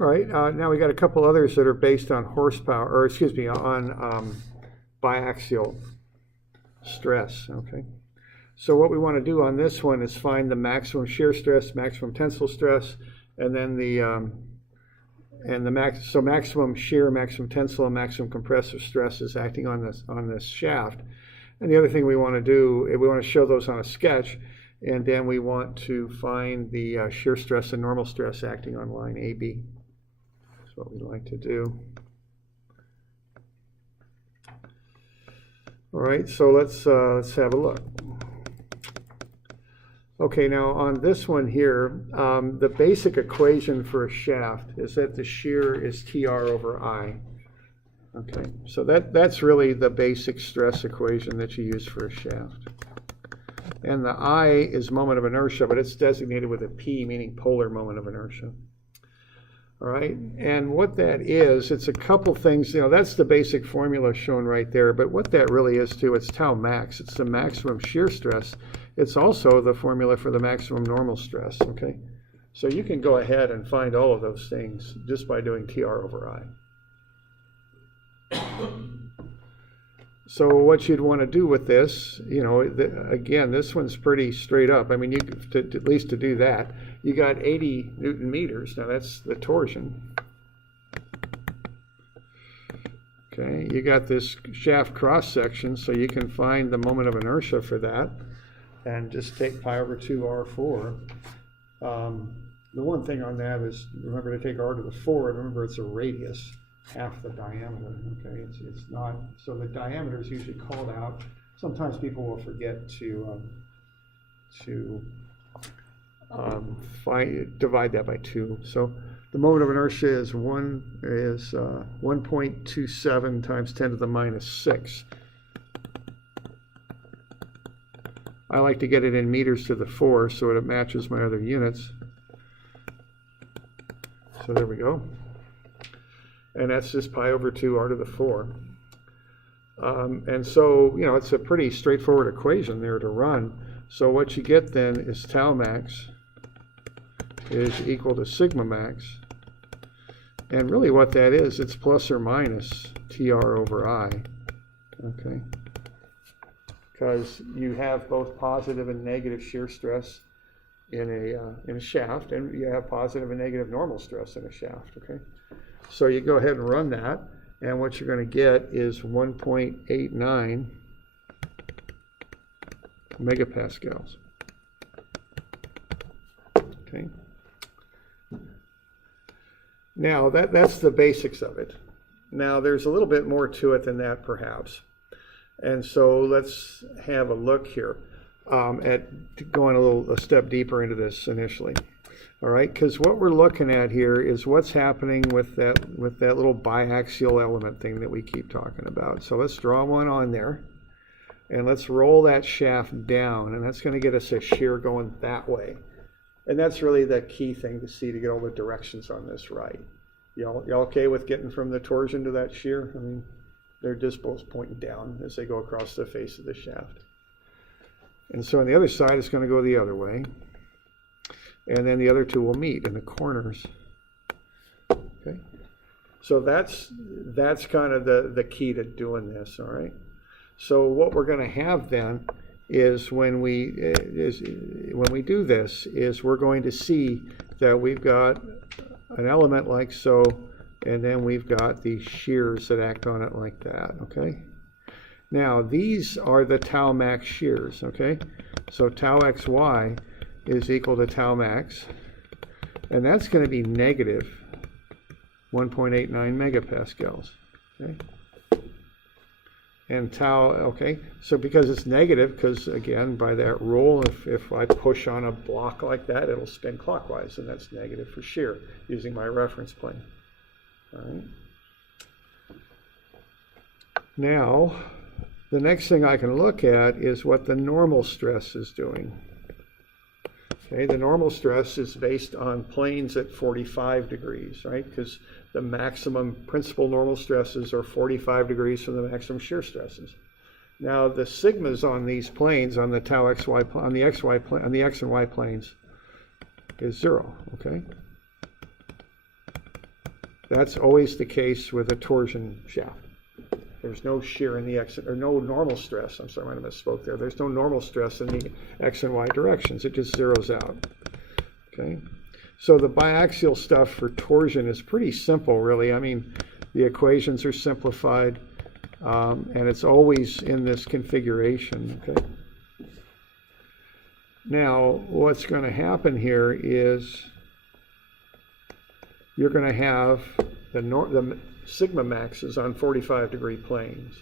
All right, now we got a couple others that are based on horsepower, or excuse me, on biaxial stress, okay? So what we want to do on this one is find the maximum shear stress, maximum tensile stress, and then so maximum shear, maximum tensile, and maximum compressive stress is acting on this shaft. And the other thing we want to do, we want to show those on a sketch, and then we want to find the shear stress and normal stress acting on line AB. That's what we'd like to do. All right, so let's have a look. Okay, now on this one here, the basic equation for a shaft is that the shear is TR over I. Okay, so that's really the basic stress equation that you use for a shaft. And the I is moment of inertia, but it's designated with a P, meaning polar moment of inertia. All right, and what that is, it's a couple things, that's the basic formula shown right there, but what that really is too, it's tau max, it's the maximum shear stress. It's also the formula for the maximum normal stress, okay? So you can go ahead and find all of those things just by doing TR over I. So what you'd want to do with this, again, this one's pretty straight up. I mean, at least to do that, you got 80 Newton meters. Now that's the torsion. Okay, you got this shaft cross section, so you can find the moment of inertia for that, and just take pi over 2 R4. The one thing on that is remember to take R to the 4, and remember it's a radius. Half the diameter, okay? It's not, so the diameter is usually called out. Sometimes people will forget to divide that by 2. So the moment of inertia is 1.27 times 10 to the minus 6. I like to get it in meters to the 4 so it matches my other units. So there we go. And that's just pi over 2 R to the 4. And so, it's a pretty straightforward equation there to run. So what you get then is tau max is equal to sigma max. And really what that is, it's plus or minus TR over I, okay? Because you have both positive and negative shear stress in a shaft, and you have positive and negative normal stress in a shaft, okay? So you go ahead and run that, and what you're going to get is 1.89 megapascals. Okay. Now that's the basics of it. Now there's a little bit more to it than that, perhaps. And so let's have a look here at going a step deeper into this initially. All right, because what we're looking at here is what's happening with that little biaxial element thing that we keep talking about. So let's draw one on there, and let's roll that shaft down, and that's going to get us a shear going that way. And that's really the key thing to see to get all the directions on this right. Y'all okay with getting from the torsion to that shear? I mean, they're just both pointing down as they go across the face of the shaft. And so on the other side, it's going to go the other way. And then the other two will meet in the corners. Okay, so that's kind of the key to doing this. All right. So what we're going to have then is when we do this is we're going to see that we've got an element like so, and then we've got these shears that act on it like that. Okay. Now these are the tau max shears. Okay. So tau xy is equal to tau max, and that's going to be negative 1.89 megapascals. Okay, and tau, okay, so because it's negative, because again by that rule, if I push on a block like that, it'll spin clockwise, and that's negative for shear using my reference plane. All right. Now the next thing I can look at is what the normal stress is doing. Okay, the normal stress is based on planes at 45 degrees, right? Because the maximum principal normal stresses are 45 degrees from the maximum shear stresses. Now the sigmas on these planes, on the tau xy, on the x and y planes, is 0. Okay. That's always the case with a torsion shaft. There's no shear in the X, or no normal stress. I'm sorry, I might have misspoke there. There's no normal stress in the X and Y directions. It just zeroes out. Okay. So the biaxial stuff for torsion is pretty simple, really. I mean, the equations are simplified, and it's always in this configuration. Okay. Now, what's going to happen here is you're going to have the sigma maxes on 45-degree planes.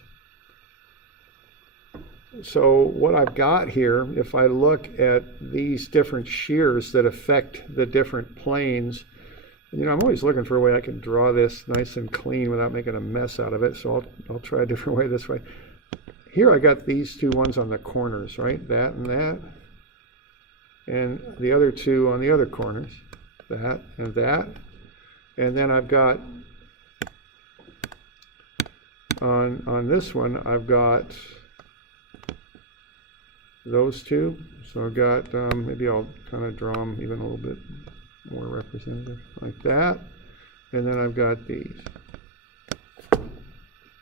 So what I've got here, if I look at these different shears that affect the different planes, you know, I'm always looking for a way I can draw this nice and clean without making a mess out of it, so I'll try a different way this way. Here I got these two ones on the corners, right? That and that. And the other two on the other corners, that and that. And then I've got, on this one, I've got those two. So I've got, maybe I'll kind of draw them even a little bit more representative, like that. And then I've got these.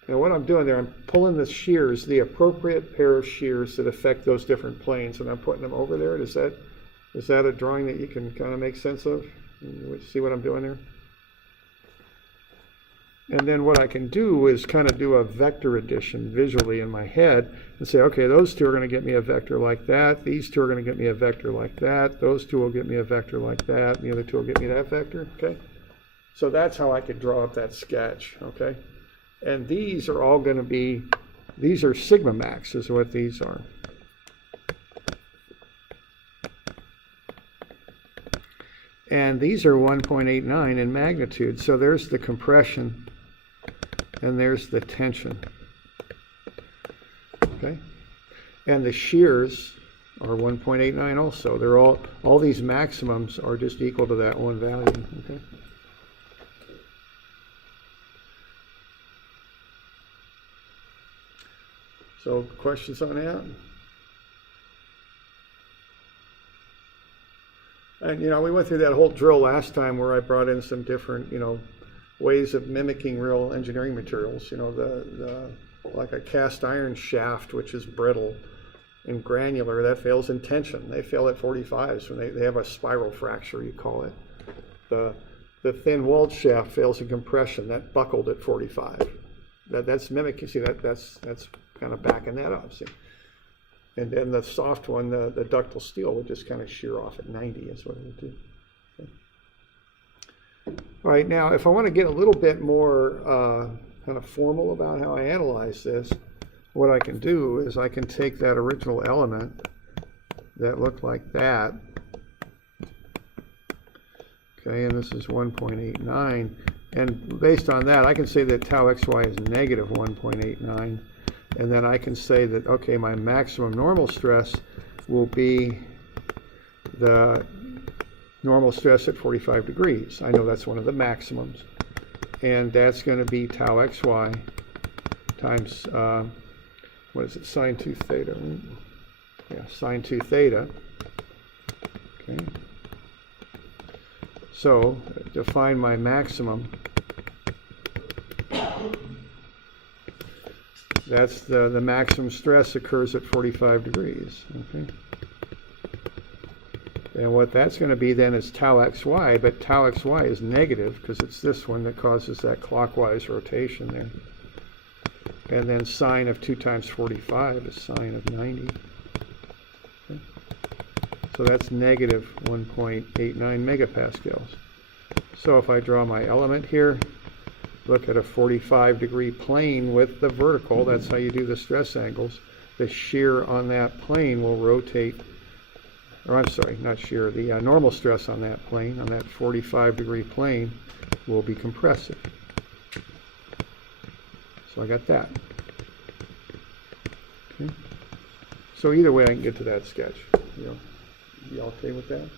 Now what I'm doing there, I'm pulling the shears, the appropriate pair of shears that affect those different planes, and I'm putting them over there. Is that a drawing that you can kind of make sense of? See what I'm doing there? And then what I can do is kind of do a vector addition visually in my head and say, okay, those two are going to get me a vector like that. These two are going to get me a vector like that. Those two will get me a vector like that. And the other two will get me that vector, okay? So that's how I could draw up that sketch, okay? And these are all going to be, these are sigma max is what these are. And these are 1.89 in magnitude. So there's the compression and there's the tension. Okay? And the shears are 1.89 also. They're all these maximums are just equal to that one value. Okay? So questions on that? And, you know, we went through that whole drill last time where I brought in some different, you know, ways of mimicking real engineering materials. You know, like a cast iron shaft, which is brittle and granular, that fails in tension. They fail at 45s when they have a spiral fracture, you call it. The thin walled shaft fails in compression. That buckled at 45. That's mimicking. See, that's kind of backing that up. See. And then the soft one, the ductile steel, would just kind of shear off at 90 is what it would do. Okay. All right, now if I want to get a little bit more kind of formal about how I analyze this, what I can do is I can take that original element that looked like that, okay, and this is 1.89, and based on that I can say that tau xy is negative 1.89. And then I can say that, okay, my maximum normal stress will be the normal stress at 45 degrees. I know that's one of the maximums. And that's going to be tau xy times, what is it, sine 2 theta. Yeah, sine 2 theta. Okay. So to find my maximum, that's the maximum stress occurs at 45 degrees. Okay. And what that's going to be then is tau xy, but tau xy is negative because it's this one that causes that clockwise rotation there. And then sine of 2 times 45 is sine of 90. Okay. So that's negative 1.89 megapascals. So if I draw my element here, look at a 45-degree plane with the vertical, that's how you do the stress angles. The shear on that plane will rotate, or I'm sorry, not shear, the normal stress on that plane, on that 45-degree plane, will be compressive. So I got that. Okay. So either way I can get to that sketch. You all okay with that?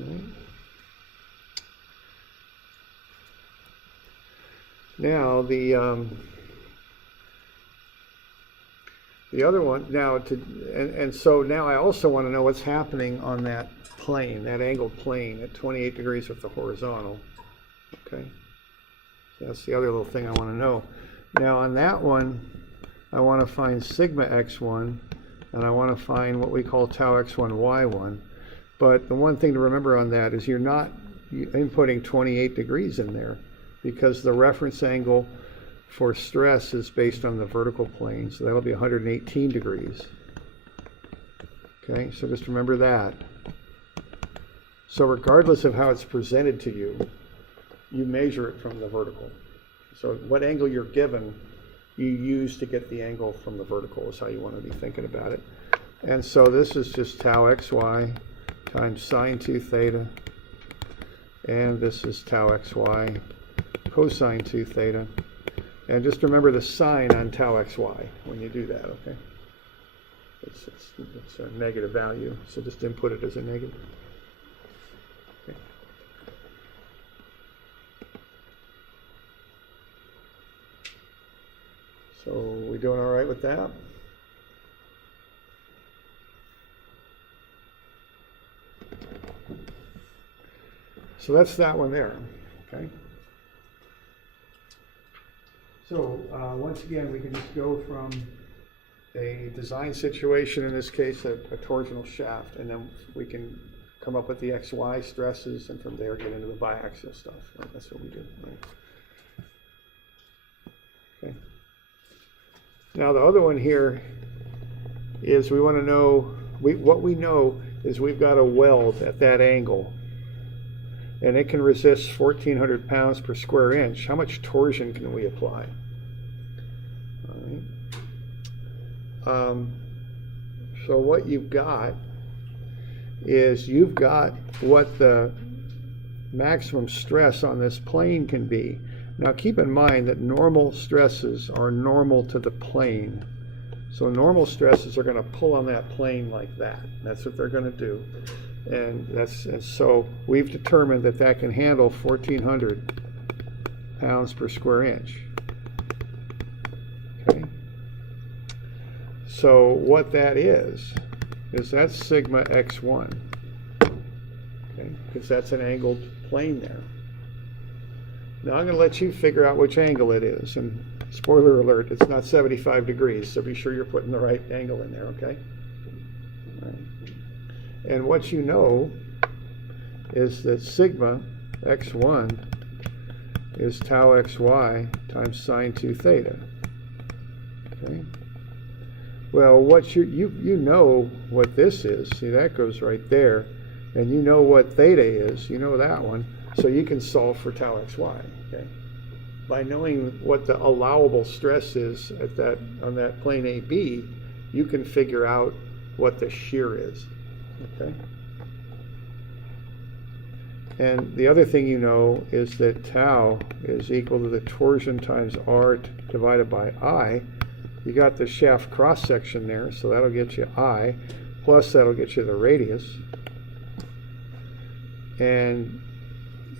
Okay. Now The other one now and so now I also want to know what's happening on that plane, that angled plane at 28 degrees with the horizontal. Okay, so that's the other little thing I want to know. Now on that one, I want to find sigma x1, and I want to find what we call tau x1 y1. But the one thing to remember on that is you're not inputting 28 degrees in there, because the reference angle for stress is based on the vertical plane, so that'll be 118 degrees. Okay, so just remember that. So regardless of how it's presented to you, you measure it from the vertical. So what angle you're given, you use to get the angle from the vertical is how you want to be thinking about it. And so this is just tau xy times sine 2 theta, and this is tau xy cosine 2 theta. And just remember the sign on tau xy when you do that, okay? It's a negative value, so just input it as a negative. Okay. So we doing all right with that? So that's that one there, okay? So once again, we can just go from a design situation, in this case a torsional shaft, and then we can come up with the XY stresses, and from there get into the biaxial stuff. Right? That's what we do. Right? Okay. Now the other one here is we want to know, what we know is we've got a weld at that angle, and it can resist 1,400 pounds per square inch. How much torsion can we apply? All right. So what you've got is you've got what the maximum stress on this plane can be. Now keep in mind that normal stresses are normal to the plane. So normal stresses are going to pull on that plane like that. That's what they're going to do. And so we've determined that that can handle 1,400 pounds per square inch. Okay. So what that is that's sigma x1. Okay, because that's an angled plane there. Now I'm going to let you figure out which angle it is. And spoiler alert, it's not 75 degrees, so be sure you're putting the right angle in there, okay? All right. And what you know is that sigma x1 is tau xy times sine 2 theta. Okay. Well, what you know what this is. See, that goes right there. And you know what theta is. You know that one. So you can solve for tau xy. Okay. By knowing what the allowable stress is at on that plane AB, you can figure out what the shear is. Okay. And the other thing you know is that tau is equal to the torsion times R divided by I. You got the shaft cross section there, so that'll get you I, plus that'll get you the radius. And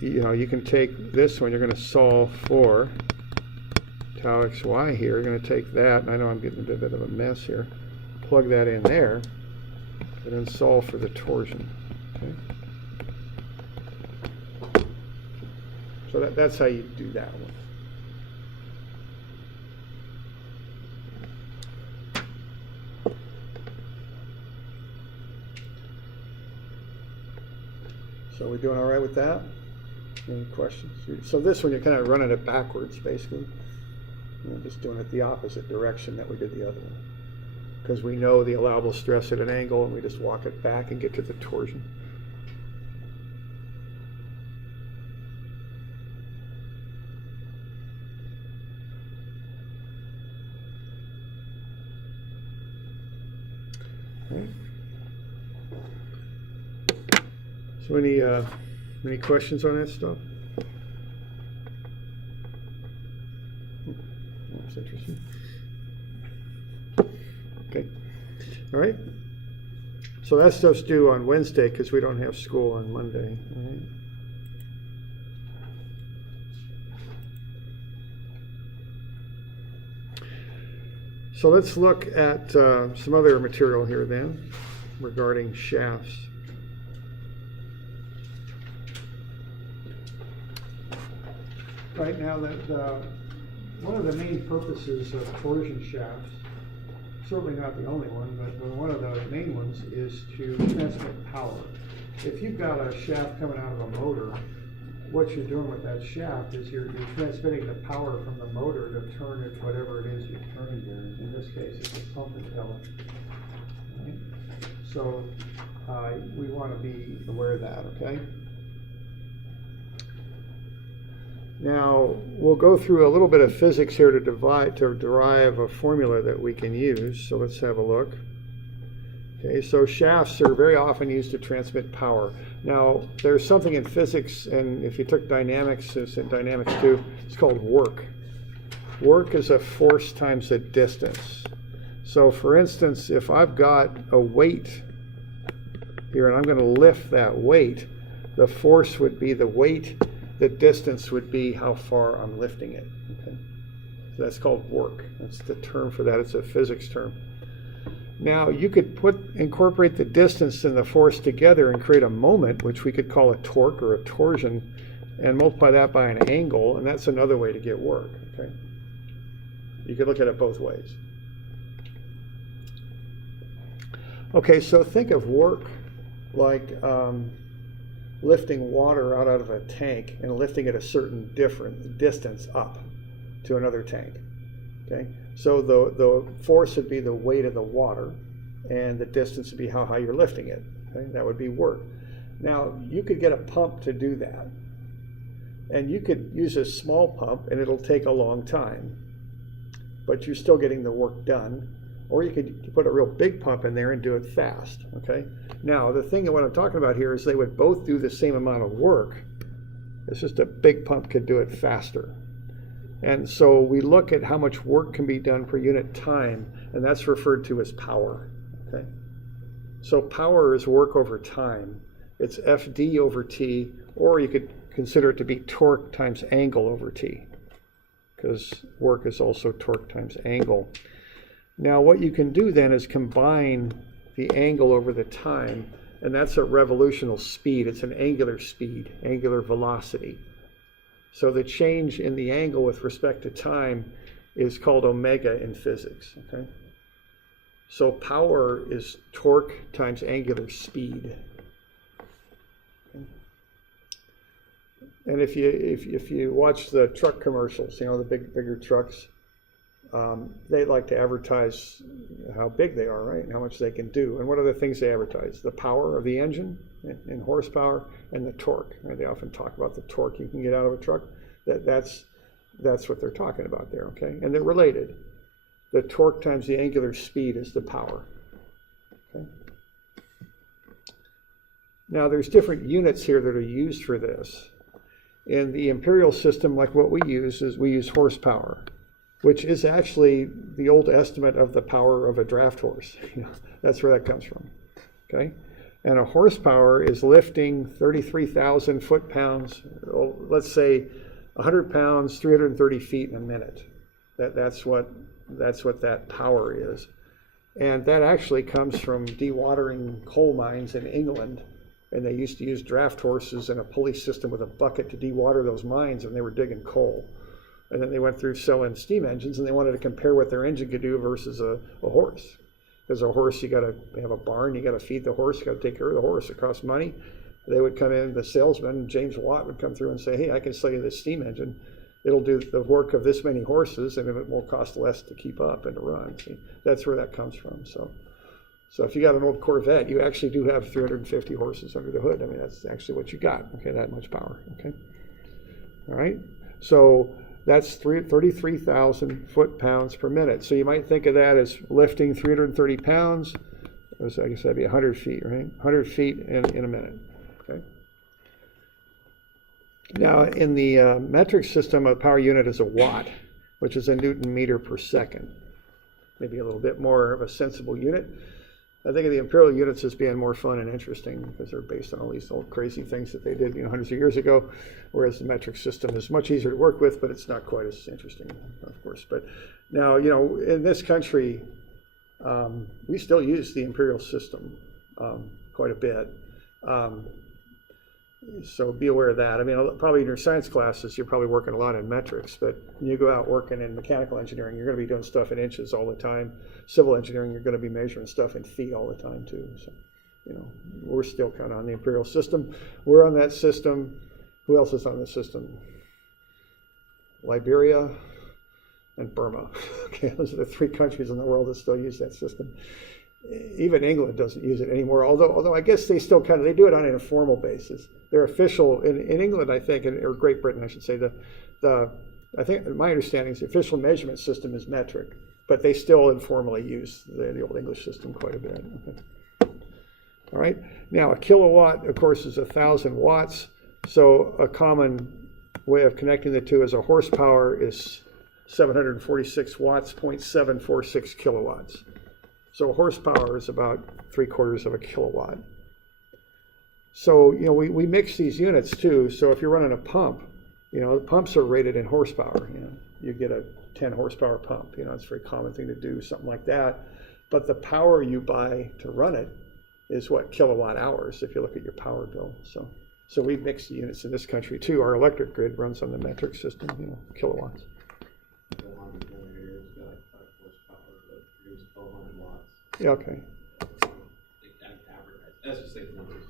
you can take this one, you're going to solve for tau xy here. You're going to take that, and I know I'm getting a bit of a mess here, plug that in there, and then solve for the torsion. Okay. So that's how you do that one. So we're doing all right with that? Any questions? So this one, you're kind of running it backwards, basically. Just doing it the opposite direction that we did the other one. Because we know the allowable stress at an angle, and we just walk it back and get to the torsion. All right. So any questions on that stuff? That's interesting. Okay. All right. So that stuff's due on Wednesday because we don't have school on Monday. All right. So let's look at some other material here then regarding shafts. Right now, that one of the main purposes of torsion shafts, certainly not the only one, but one of the main ones, is to transmit power. If you've got a shaft coming out of a motor, what you're doing with that shaft is you're transmitting the power from the motor to turn it whatever it is you're turning there. In this case, it's a pump impeller. Right? So we want to be aware of that, okay? Now, we'll go through a little bit of physics here to derive a formula that we can use. So let's have a look. Okay, so shafts are very often used to transmit power. Now, there's something in physics, and if you took dynamics, it's in dynamics too, it's called work. Work is a force times a distance. So for instance, if I've got a weight here and I'm going to lift that weight, the force would be the weight, the distance would be how far I'm lifting it. Okay? So that's called work. That's the term for that. It's a physics term. Now, you could incorporate the distance and the force together and create a moment, which we could call a torque or a torsion, and multiply that by an angle, and that's another way to get work. Okay? You could look at it both ways. Okay, so think of work like lifting water out of a tank and lifting it a certain different distance up to another tank. Okay, so the force would be the weight of the water, and the distance would be how high you're lifting it. Okay, that would be work. Now, you could get a pump to do that, and you could use a small pump, and it'll take a long time, but you're still getting the work done. Or you could put a real big pump in there and do it fast. Okay. Now, the thing that what I'm talking about here is they would both do the same amount of work. It's just a big pump could do it faster. And so we look at how much work can be done per unit time, and that's referred to as power. Okay. So power is work over time. It's FD over T, or you could consider it to be torque times angle over T, because work is also torque times angle. Now, what you can do then is combine the angle over the time, and that's a revolutional speed. It's an angular speed, angular velocity. So the change in the angle with respect to time is called omega in physics. Okay? So power is torque times angular speed. Okay? And if you watch the truck commercials, you know, the bigger trucks, they like to advertise how big they are, right, and how much they can do. And what are the things they advertise? The power of the engine in horsepower and the torque. Right? They often talk about the torque you can get out of a truck. That's what they're talking about there, okay? And they're related. The torque times the angular speed is the power. Okay? Now, there's different units here that are used for this. In the imperial system, like what we use, is we use horsepower, which is actually the old estimate of the power of a draft horse. You know, that's where that comes from. Okay, and a horsepower is lifting 33,000 foot-pounds. Let's say 100 pounds, 330 feet in a minute. That's what that power is, and that actually comes from dewatering coal mines in England. And they used to use draft horses and a pulley system with a bucket to dewater those mines when they were digging coal. And then they went through selling steam engines, and they wanted to compare what their engine could do versus a horse. Because a horse, you got to have a barn, you got to feed the horse, you got to take care of the horse. It costs money. They would come in, the salesman, James Watt, would come through and say, hey, I can sell you this steam engine. It'll do the work of this many horses, and it will cost less to keep up and to run. See, that's where that comes from. So if you got an old Corvette, you actually do have 350 horses under the hood. I mean, that's actually what you got. Okay, that much power. Okay, all right. So that's 33,000 foot-pounds per minute. So you might think of that as lifting 330 pounds. I guess that'd be 100 feet, right? 100 feet in a minute. Okay. Now, in the metric system, a power unit is a watt, which is a Newton meter per second. Maybe a little bit more of a sensible unit. I think of the imperial units as being more fun and interesting because they're based on all these old crazy things that they did, hundreds of years ago, whereas the metric system is much easier to work with, but it's not quite as interesting, of course. But now, in this country, we still use the imperial system quite a bit. So be aware of that. I mean, probably in your science classes, you're probably working a lot in metrics, but when you go out working in mechanical engineering, you're going to be doing stuff in inches all the time. Civil engineering, you're going to be measuring stuff in feet all the time too. So, we're still kind of on the imperial system. We're on that system. Who else is on the system? Liberia and Burma. Okay, those are the 3 countries in the world that still use that system. Even England doesn't use it anymore, although I guess they still they do it on an informal basis. They're official in England, I think, or Great Britain, I should say. I think my understanding is the official measurement system is metric, but they still informally use the old English system quite a bit. Okay. All right. Now a kilowatt, of course, is 1,000 watts. So a common way of connecting the two is a horsepower is 746 watts, 0.746 kilowatts. So horsepower is about 3/4 of a kilowatt. So, we mix these units too. So if you're running a pump, the pumps are rated in horsepower. You get a 10 horsepower pump. It's a very common thing to do, something like that. But the power you buy to run it is what, kilowatt hours, if you look at your power bill. So we mix the units in this country too. Our electric grid runs on the metric system, kilowatts. Yeah, okay. That's just like numbers.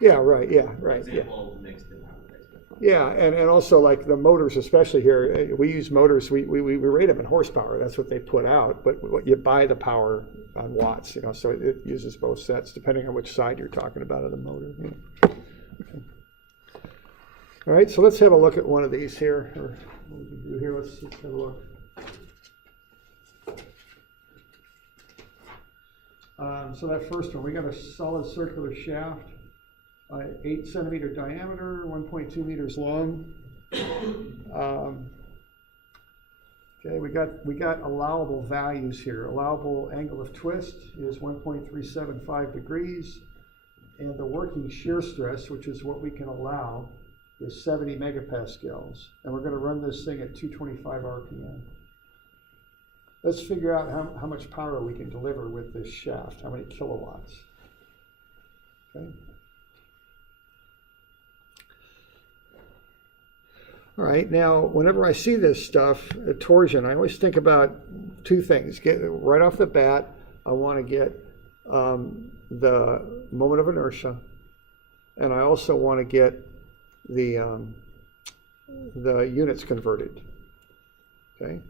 Yeah, right, Example, mixed in advertisement. Yeah, and also like the motors, especially here, we use motors, we rate them in horsepower. That's what they put out, but you buy the power on watts, so it uses both sets depending on which side you're talking about of the motor. Okay. All right, so let's have a look at one of these here. Let's have a look. So that first one, we got a solid circular shaft, 8 centimeter diameter, 1.2 meters long. Okay, we got allowable values here. Allowable angle of twist is 1.375 degrees, and the working shear stress, which is what we can allow, is 70 megapascals. And we're going to run this thing at 225 RPM. Let's figure out how much power we can deliver with this shaft, how many kilowatts. Okay. All right, now whenever I see this stuff, torsion, I always think about 2 things. Right off the bat, I want to get the moment of inertia, and I also want to get the units converted. Okay.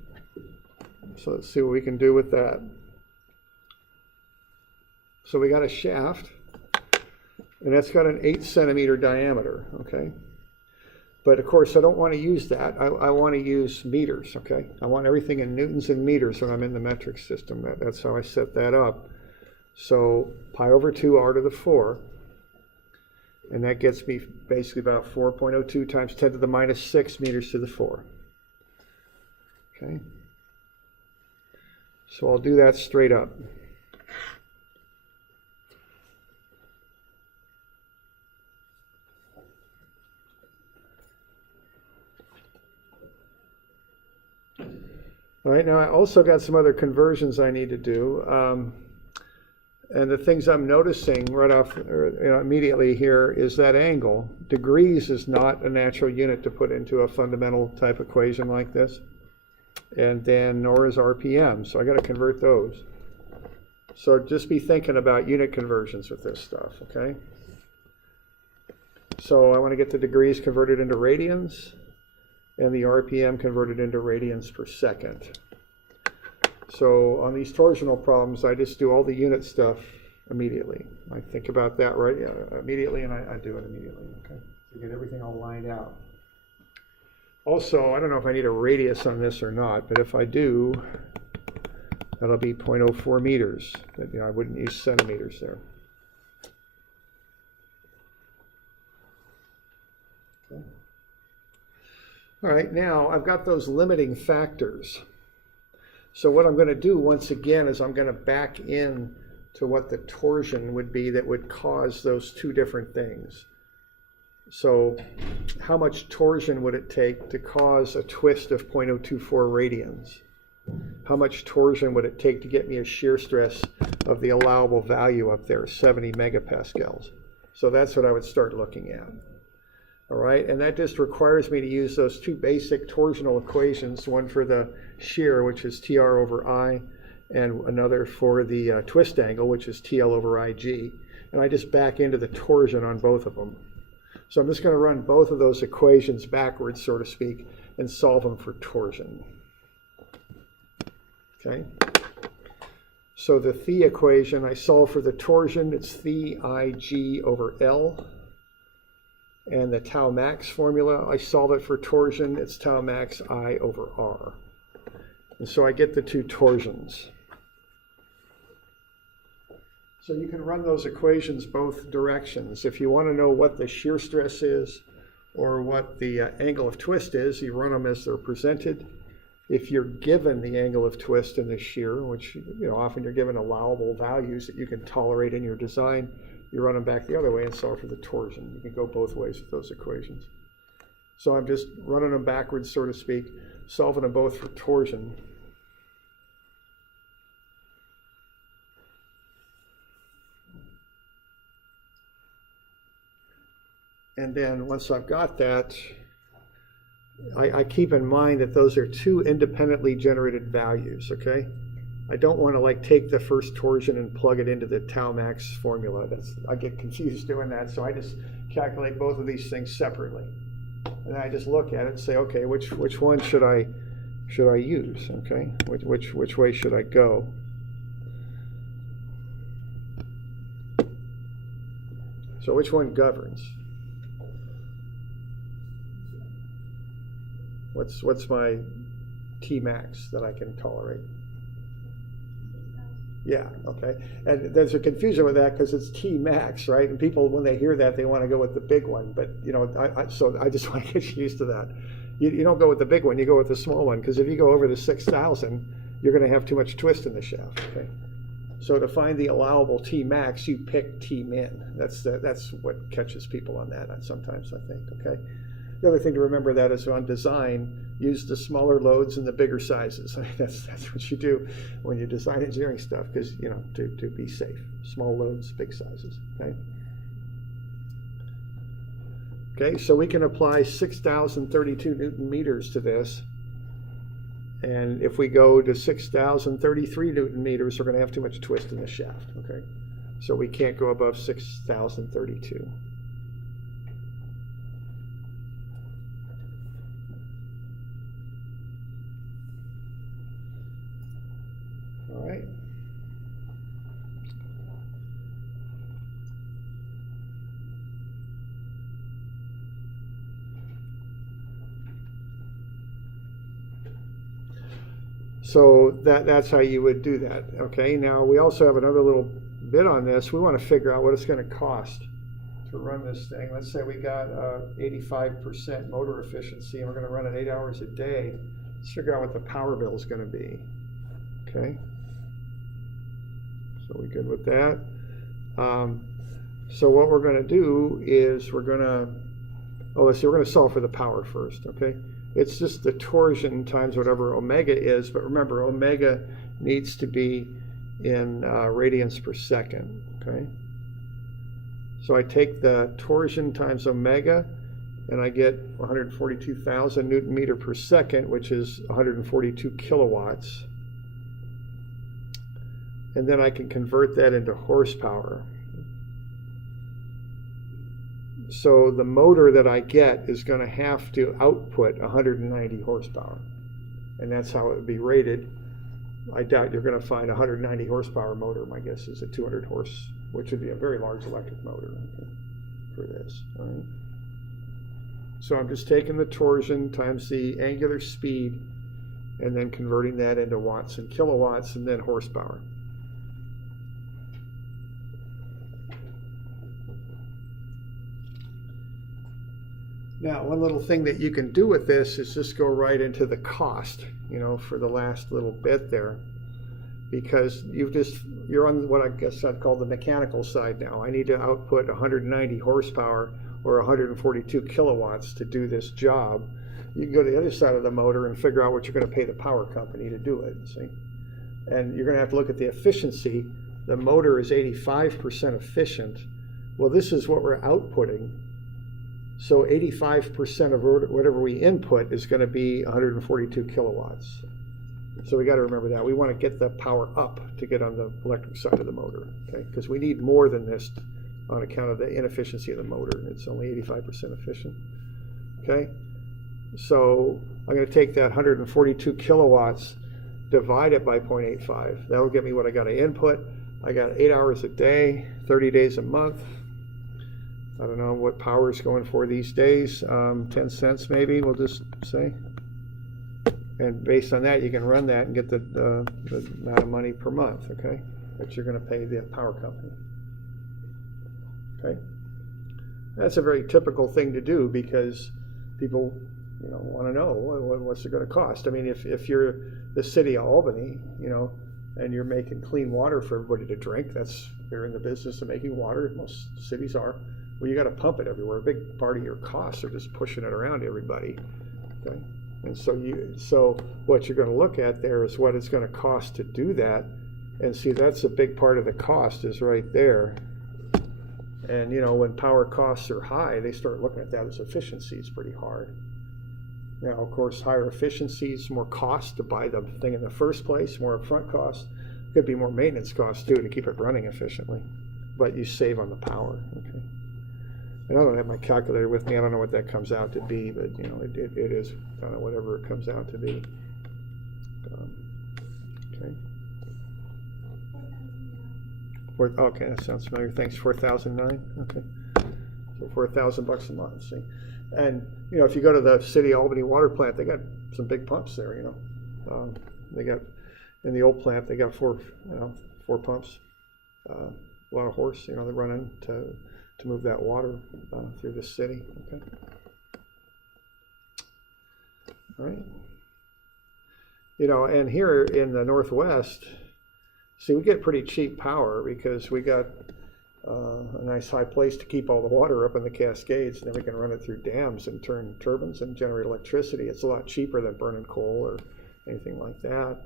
So let's see what we can do with that. So we got a shaft, and that's got an 8 centimeter diameter, okay? But of course, I don't want to use that. I want to use meters, okay? I want everything in newtons and meters when I'm in the metric system. That's how I set that up. So pi over 2 r to the 4, and that gets me basically about 4.02 times 10 to the minus 6 meters to the 4. Okay. So I'll do that straight up. All right, now I also got some other conversions I need to do. And the things I'm noticing right off immediately here is that angle. Degrees is not a natural unit to put into a fundamental type equation like this. And then nor is RPM, so I got to convert those. So just be thinking about unit conversions with this stuff, okay? So I want to get the degrees converted into radians and the RPM converted into radians per second. So on these torsional problems, I just do all the unit stuff immediately. I think about that immediately, and I do it immediately, okay? To get everything all lined out. Also, I don't know if I need a radius on this or not, but if I do, that'll be 0.04 meters. I wouldn't use centimeters there. Okay. All right, now I've got those limiting factors. So what I'm going to do once again is I'm going to back in to what the torsion would be that would cause those two different things. So how much torsion would it take to cause a twist of 0.024 radians? How much torsion would it take to get me a shear stress of the allowable value up there, 70 megapascals? So that's what I would start looking at. All right, and that just requires me to use those two basic torsional equations, one for the shear, which is TR over I, and another for the twist angle, which is TL over IG. And I just back into the torsion on both of them. So I'm just going to run both of those equations backwards, so to speak, and solve them for torsion. Okay, so the Phi equation, I solve for the torsion, it's Phi IG over L. And the tau max formula, I solve it for torsion, it's tau max I over R. And so I get the two torsions. So you can run those equations both directions. If you want to know what the shear stress is or what the angle of twist is, you run them as they're presented. If you're given the angle of twist and the shear, which often you're given allowable values that you can tolerate in your design, you run them back the other way and solve for the torsion. You can go both ways with those equations. So I'm just running them backwards, so to speak, solving them both for torsion. And then once I've got that, I keep in mind that those are two independently generated values, okay? I don't want to take the first torsion and plug it into the tau max formula. I get confused doing that, so I just calculate both of these things separately. And I just look at it and say, okay, which one should I use, okay? Which way should I go? So which one governs? What's my T max that I can tolerate? Yeah, okay. And there's a confusion with that because it's T max, right? And people, when they hear that, they want to go with the big one. But, so I just want to get you used to that. You don't go with the big one, you go with the small one. Because if you go over the 6,000, you're going to have too much twist in the shaft, okay? So to find the allowable T max, you pick T min. That's what catches people on that sometimes, I think, okay? The other thing to remember that is on design, use the smaller loads and the bigger sizes. I mean, that's what you do when you design engineering stuff, because to be safe. Small loads, big sizes. Okay. Okay, so we can apply 6,032 Newton meters to this, and if we go to 6,033 Newton meters, we're going to have too much twist in the shaft. Okay, so we can't go above 6,032. All right. So that's how you would do that. Okay, now we also have another little bit on this. We want to figure out what it's going to cost to run this thing. Let's say we got 85% motor efficiency and we're going to run it 8 hours a day. Let's figure out what the power bill is going to be. Okay. So we good with that? So what we're going to do is we're going to solve for the power first, okay? It's just the torsion times whatever omega is, but remember, omega needs to be in radians per second, okay? So I take the torsion times omega, and I get 142,000 Newton meter per second, which is 142 kilowatts. And then I can convert that into horsepower. So the motor that I get is going to have to output 190 horsepower. And that's how it would be rated. I doubt you're going to find a 190 horsepower motor. My guess is a 200 horse, which would be a very large electric motor for this. All right. So I'm just taking the torsion times the angular speed and then converting that into watts and kilowatts and then horsepower. Now, one little thing that you can do with this is just go right into the cost, for the last little bit there, because you've just you're on what I guess I'd call the mechanical side now. I need to output 190 horsepower or 142 kilowatts to do this job. You can go to the other side of the motor and figure out what you're going to pay the power company to do it, see? And you're going to have to look at the efficiency. The motor is 85% efficient. Well, this is what we're outputting. So 85% of whatever we input is going to be 142 kilowatts. So we got to remember that. We want to get the power up to get on the electric side of the motor, okay? Because we need more than this on account of the inefficiency of the motor. It's only 85% efficient, okay? So I'm going to take that 142 kilowatts, divide it by 0.85. That'll give me what I got to input. I got 8 hours a day, 30 days a month. I don't know what power is going for these days. 10 cents maybe, we'll just say. And based on that, you can run that and get the amount of money per month, okay, that you're going to pay the power company. Okay, that's a very typical thing to do because people, want to know what's it going to cost. I mean, if you're the city of Albany, and you're making clean water for everybody to drink, you're in the business of making water. Most cities are. Well, you got to pump it everywhere. A big part of your costs are just pushing it around to everybody. Okay. And so what you're going to look at there is what it's going to cost to do that, and see that's a big part of the cost is right there. And when power costs are high, they start looking at that as efficiencies pretty hard. Now, of course, higher efficiencies, more cost to buy the thing in the first place, more upfront cost. Could be more maintenance costs too to keep it running efficiently, but you save on the power. Okay. And I don't have my calculator with me. I don't know what that comes out to be, but it is kind of whatever it comes out to be. Okay. Okay, that sounds familiar. Thanks. 4,009. Okay. So $4,000 a month. See, and if you go to the City of Albany water plant, they got some big pumps there. They got in the old plant they got four pumps, a lot of horse. They're running to move that water through the city. Okay. All right. And here in the Northwest, see, we get pretty cheap power because we got a nice high place to keep all the water up in the Cascades, and then we can run it through dams and turn turbines and generate electricity. It's a lot cheaper than burning coal or anything like that.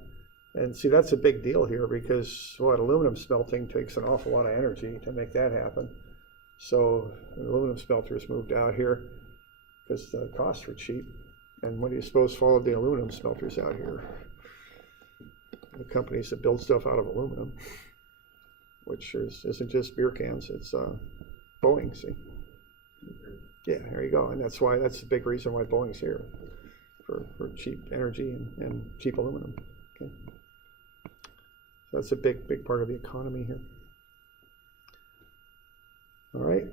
And see, that's a big deal here because aluminum smelting takes an awful lot of energy to make that happen. So aluminum smelters moved out here because the costs were cheap. And what do you suppose followed the aluminum smelters out here? The companies that build stuff out of aluminum, which isn't just beer cans, it's Boeing, see? Yeah, there you go. And that's the big reason why Boeing's here, for cheap energy and cheap aluminum. Okay. So that's a big part of the economy here. All right.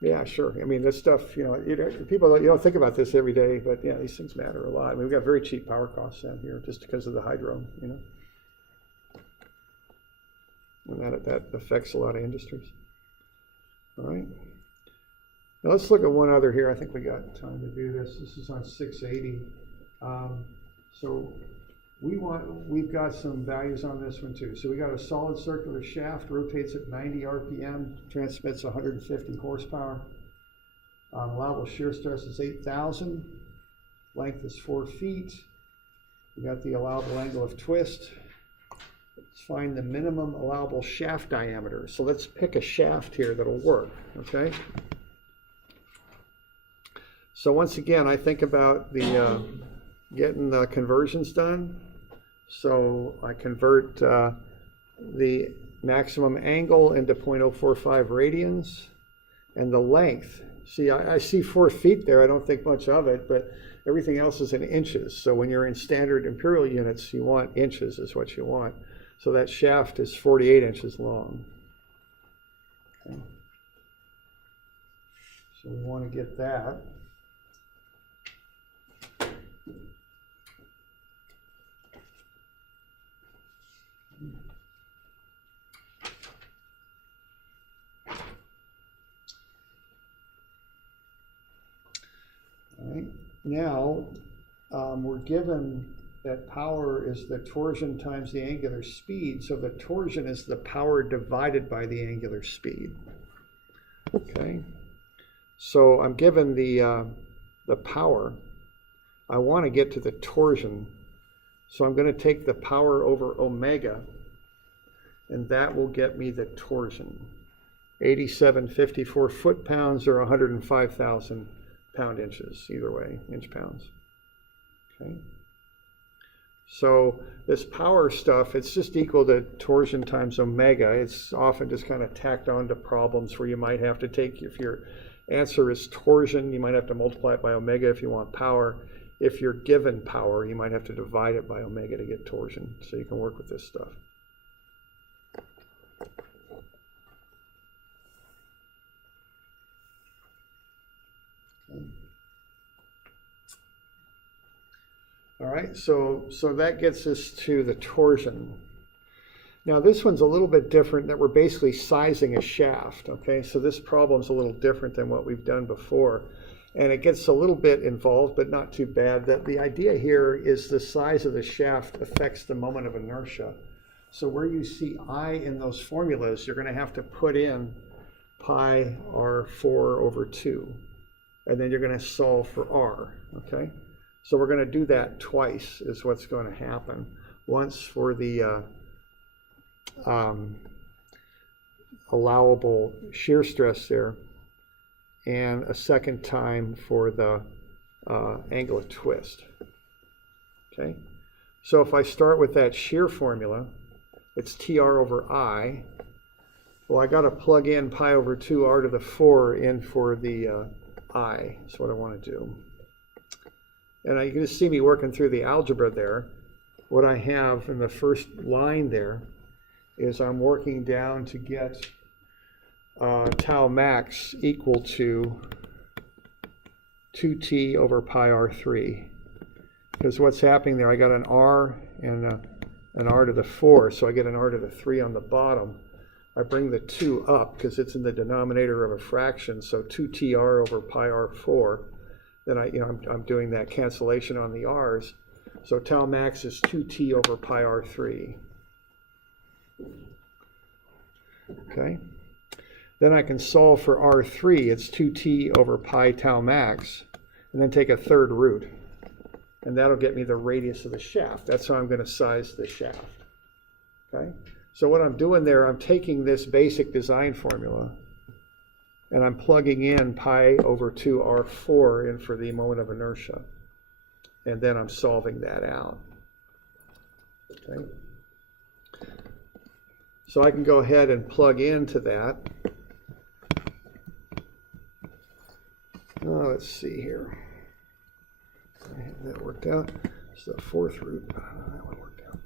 Yeah, sure. I mean, this stuff, people, you don't think about this every day, but yeah, these things matter a lot. I mean, we've got very cheap power costs down here just because of the hydro, and that affects a lot of industries. All right. Now let's look at one other here. I think we got time to do this. This is on 680. So we've got some values on this one too. So we got a solid circular shaft, rotates at 90 RPM, transmits 150 horsepower. Allowable shear stress is 8,000. Length is 4 feet. We got the allowable angle of twist. Let's find the minimum allowable shaft diameter. So let's pick a shaft here that'll work, okay? So once again, I think about the getting the conversions done. So I convert the maximum angle into 0.045 radians, and the length. See, I see 4 feet there. I don't think much of it, but everything else is in inches. So when you're in standard imperial units, you want inches is what you want. So that shaft is 48 inches long. Okay. So we want to get that. All right. Now, we're given that power is the torsion times the angular speed, so the torsion is the power divided by the angular speed. Okay, so I'm given the power. I want to get to the torsion, so I'm going to take the power over omega, and that will get me the torsion. 8754 foot-pounds or 105,000 pound-inches, either way, inch-pounds. Okay. So this power stuff, it's just equal to torsion times omega. It's often just kind of tacked on to problems where you might have to take, if your answer is torsion, you might have to multiply it by omega if you want power. If you're given power, you might have to divide it by omega to get torsion, so you can work with this stuff. All right, so that gets us to the torsion. Now this one's a little bit different, that we're basically sizing a shaft, okay? So this problem's a little different than what we've done before. And it gets a little bit involved, but not too bad. The idea here is the size of the shaft affects the moment of inertia. So where you see I in those formulas, you're gonna have to put in pi r4 over 2. And then you're gonna solve for r, okay? So we're going to do that twice is what's going to happen. Once for the allowable shear stress there, and a second time for the angle of twist. Okay, so if I start with that shear formula, it's TR over I. Well, I got to plug in pi over 2 r to the 4 in for the I. That's what I want to do. And you can just see me working through the algebra there. What I have in the first line there is I'm working down to get tau max equal to 2t over pi r3. Because what's happening there, I got an r and an r to the 4, so I get an r to the 3 on the bottom. I bring the 2 up because it's in the denominator of a fraction, so 2tr over pi r4. Then I'm doing that cancellation on the r's. So tau max is 2t over pi r3. Okay. Then I can solve for r3. It's 2t over pi tau max, and then take a third root. And that'll get me the radius of the shaft. That's how I'm going to size the shaft. Okay. So what I'm doing there, I'm taking this basic design formula, and I'm plugging in pi over 2 r4 in for the moment of inertia. And then I'm solving that out. Okay. So I can go ahead and plug into that. Oh, let's see here. I have that worked out. It's the fourth root. That one worked out.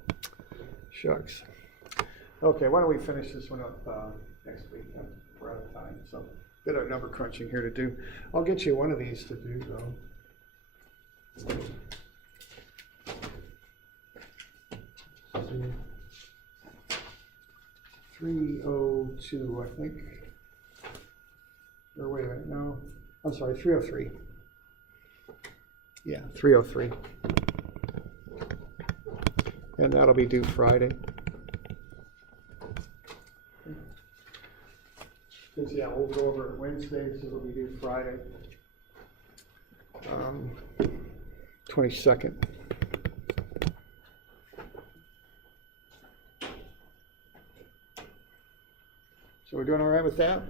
Shucks. Okay, why don't we finish this one up next week? We're out of time. So bit of number crunching here to do. I'll get you one of these to do though. 302, I think. Or wait a minute, no. I'm sorry, 303. Yeah, 303. And that'll be due Friday. Because, yeah, we'll go over it Wednesday, so it'll be due Friday. 22nd. So we're doing all right with that?